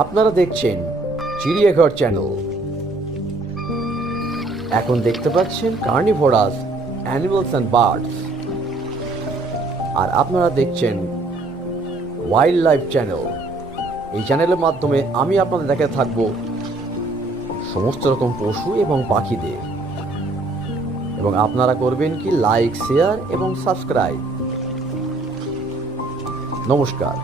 আপনারা দেখছেন চিড়িয়াঘর চ্যানেল। এখন দেখতে পাচ্ছেন কার্নিভোরাস অ্যানিমালস অ্যান্ড বার্ডস। আর আপনারা দেখছেন ওয়াইল্ড লাইফ চ্যানেল। এই চ্যানেলের মাধ্যমে আমি আপনাদের দেখাতে থাকব সমস্ত রকম পশু এবং পাখিদের, এবং আপনারা করবেন কি লাইক, শেয়ার এবং সাবস্ক্রাইব। নমস্কার।